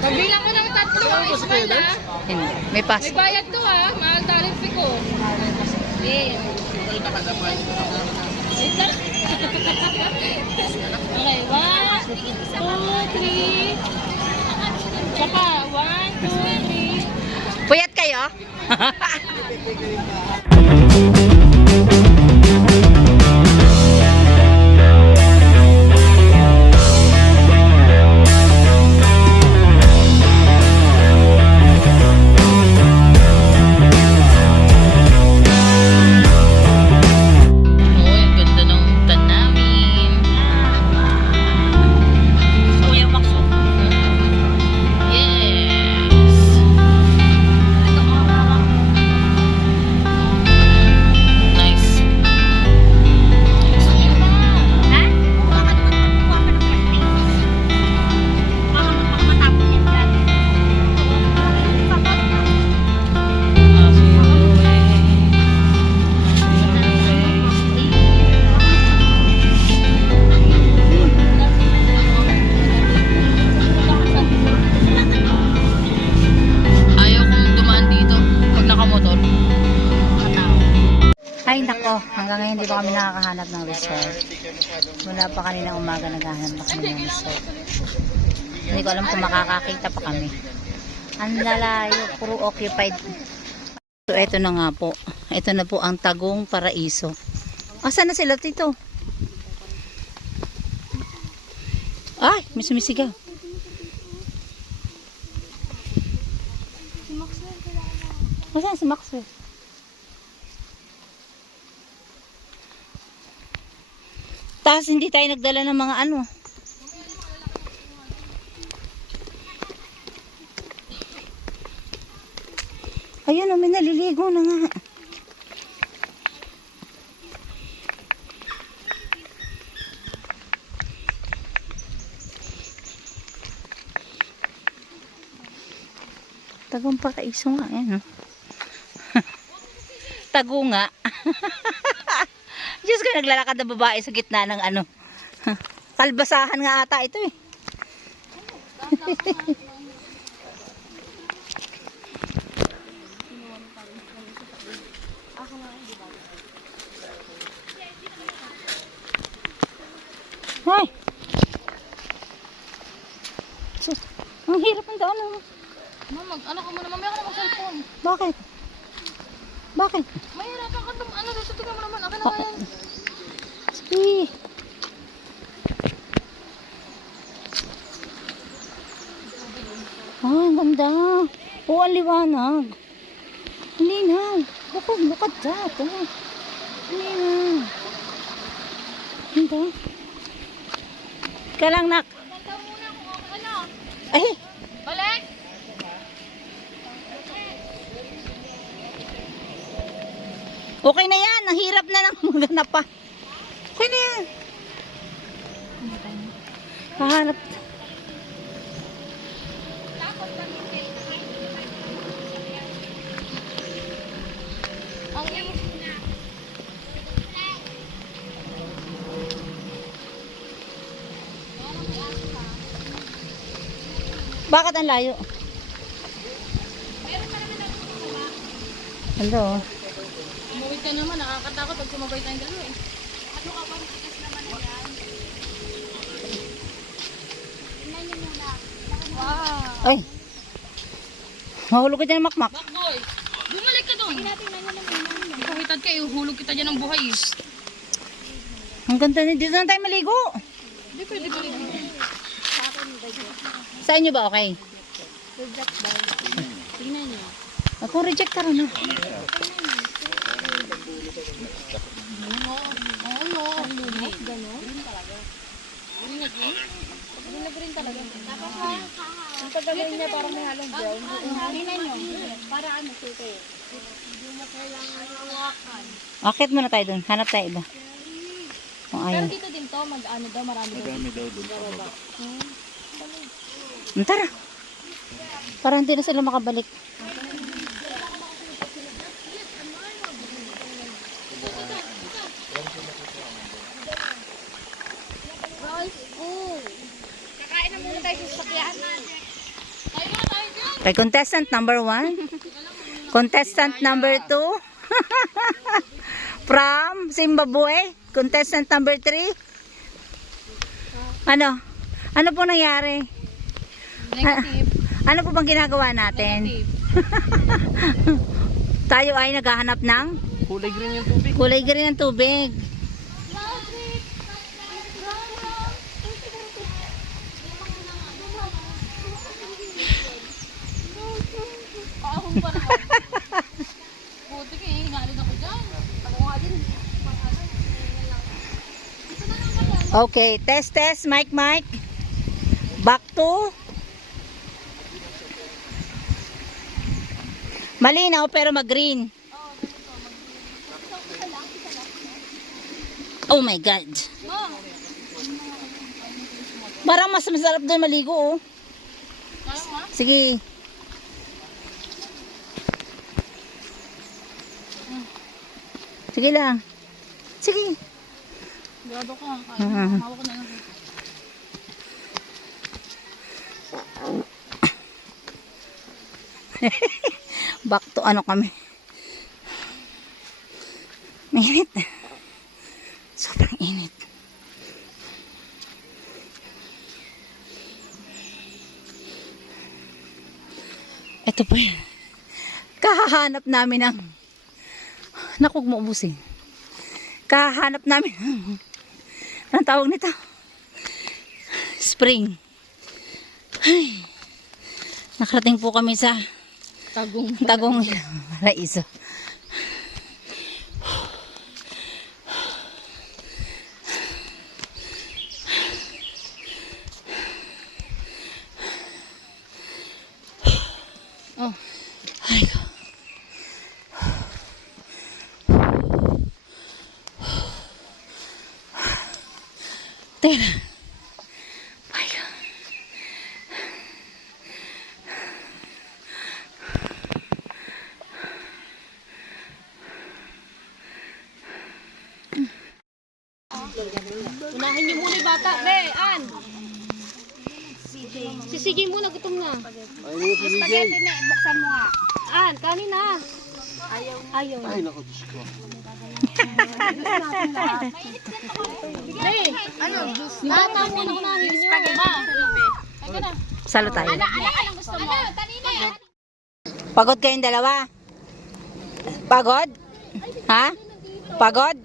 Pagbilang ko ng tatlo ang ismal ha. May pass. May bayad to ha. Mahal talent fee ko. Okay. Wait lang. Okay, 1, 2, 3. Saka, 1, 2, 3. Puyat kayo? Ay nako, hanggang ngayon hindi pa kami nakakahanap ng resort. Mula pa kanina umaga naghahanap na kami ng resort. Hindi ko alam kung makakakita pa kami. Ang lalayo, puro occupied. So eto na nga po. Ito na po ang Tagum Paraiso. Asan na sila tito? Ay, may sumisigaw. Asan si Maxwell? Tapos hindi tayo nagdala ng mga ano. Ayun, may naliligo na nga. Tagum Paraiso nga. Ayan, no? Tago nga. Diyos ko, naglalakad na babae sa gitna ng ano. Kalbasahan nga ata ito eh. Hoy! Sus, ang hirap ang daan mo. Mama, ano ka muna? Mamaya ka na mag-cellphone. Bakit? Bakit? Mahirapan ka naman. Ano, tingnan mo naman. Akin na nga yan. Sige. Ah, ang ganda. Oo, ang liwanag. Hindi na. Bukod ka. Ito. Hindi na. Hindi. Ka lang, nak. Ganda muna kung ano. Ay. Balik! Okay na yan. Ang hirap na lang maghanap pa. Okay na yan. Kahanap. Ang iyong Bakit ang layo? Hello. umuwi ka naman. Nakakatakot pag sumabay tayong dalawa eh. Ano ka ba? Matigas naman yan. Tingnan nyo muna. Wow! Ay. Mahulog ka dyan, makmak. Bakboy! Bumalik ka doon! Tingnan nyo naman. Ipahitad ka, ihulog kita dyan ng buhay is. Ang ganda na. Dito na tayo maligo. Hindi pwede ba rin? Sa inyo ba okay? Reject daw. Tingnan nyo. Kung reject ka rin, ha? Rin talaga. Tapos ang tagagawin niya parang may halong brown. Tingnan nyo. Para ano suko. Hindi mo kailangan hawakan. Akit muna tayo dun. Hanap tayo iba. Kung Pero ayaw. dito din to, mag-ano daw, marami daw dun sa baba. Tara. Parang hindi na sila makabalik. Kakain na muna tayo sa sakyan. Kay contestant number 1. Contestant number 2. From Zimbabwe. Contestant number 3. Ano? Ano po nangyari? Negative. Ano po bang ginagawa natin? Negative. Tayo ay naghahanap ng Kulay green yung tubig. kulay green ng tubig. Paahong pa naman. Buti ka, hingalin ako dyan. Ako nga din. Okay, test, mic. Back to. Malinaw pero mag-green. Oh my God. Parang mas masarap doon maligo, oh. Kaya nga? Sige. Sige lang. Sige. Grado ka. Mhm. Hawak ko na lang. Back to ano kami. Mainit. Sobrang init. Ito po yan. Kahahanap namin ng naku, maubusin. Kahahanap namin ng tawag nito. Spring. Ay. Nakarating po kami sa Tagong Raiso. Oh. Ay ko. Teka. Ay ko. Unahin niyo muna yung bata. Be, An. Sisigi muna, gutom na. Spaghetti na, buksan mo nga. An, kanin na. Ayaw. Ay, naku, Diyos ko. Be, ano? Yung bata mo na unahin niyo. Teka na. Salo tayo. Anong gusto mo? Pagod kayong dalawa? Pagod? Ha? Pagod?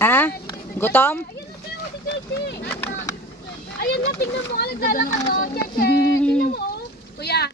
Ha? Gutom? Ayun na, tingnan mo. Naglalakad o. Cheche. Tingnan mo. Kuya.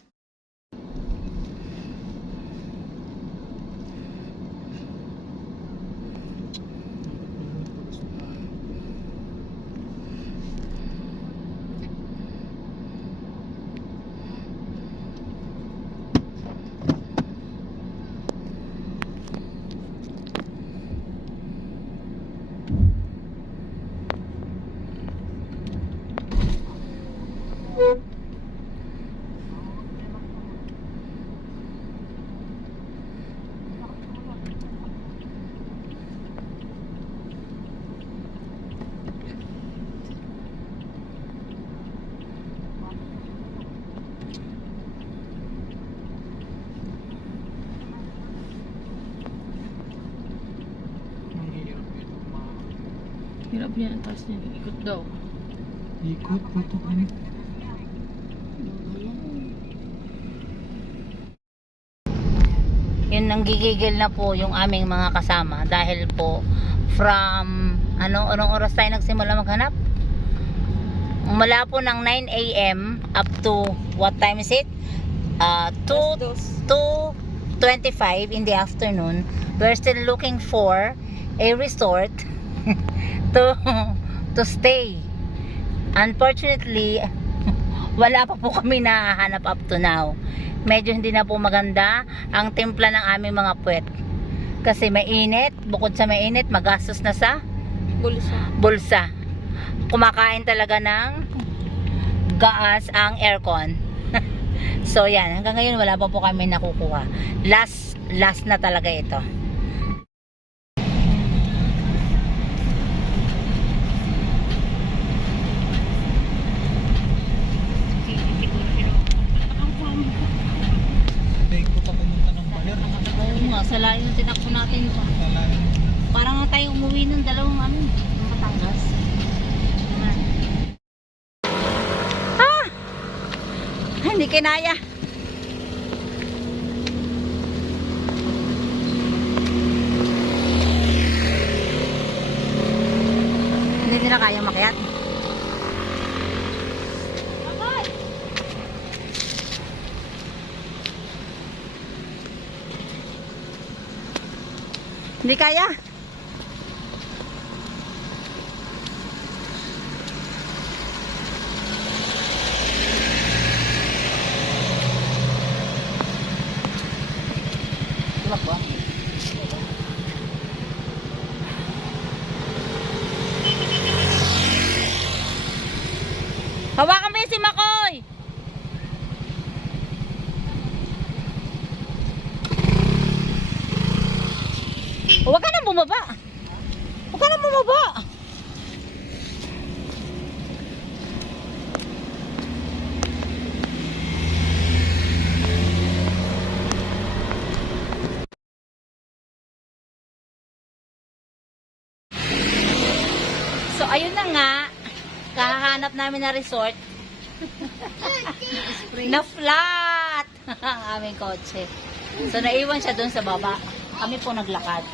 Hirap niya, ang taas niya. Ikot daw. Ikot po ito kami. Yun, nanggigigil na po yung aming mga kasama dahil po from anong oras tayo nagsimula maghanap? Mula po ng 9 a.m. up to what time is it? 2:25 in the afternoon. We're still looking for a resort to stay. Unfortunately, wala pa po kami nahanap up to now. Medyo hindi na po maganda ang timpla ng aming mga puwet. Kasi mainit, bukod sa mainit, magastos na sa bulsa. Kumakain talaga ng gaas ang aircon. So yan, hanggang ngayon wala pa po kami nakukuha. Last na talaga ito. Sa layo ng tinakbo natin pa. Parang nga tayo umuwi ng dalawang ng Batangas. Ayan. Ah! Hindi kinaya. Hindi nila kaya makiat. Hindi kaya. Tulak ba? Hawakan mo yun si Makoy! Huwag ka nang bumaba! Huwag ka nang bumaba! So, ayun na nga. Kahanap namin na resort. Na flat! Ang aming kotse. So, naiwan siya doon sa baba. Kami po naglakad.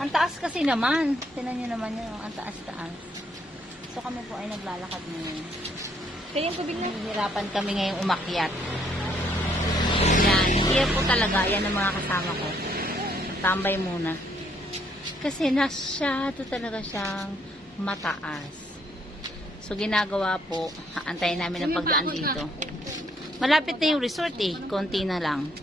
Ang taas kasi naman. Tinan nyo naman yun. Ang taas-taas. So, kami po ay naglalakad ngayon. Kaya yung tubig na. Hihirapan kami ngayong umakyat. Yan. Here po talaga. Yan ang mga kasama ko. Tambay muna. Kasi nasyado talaga siyang mataas. So, ginagawa po, antayin namin ang pagdaan dito. Malapit na yung resort eh. Konti na lang.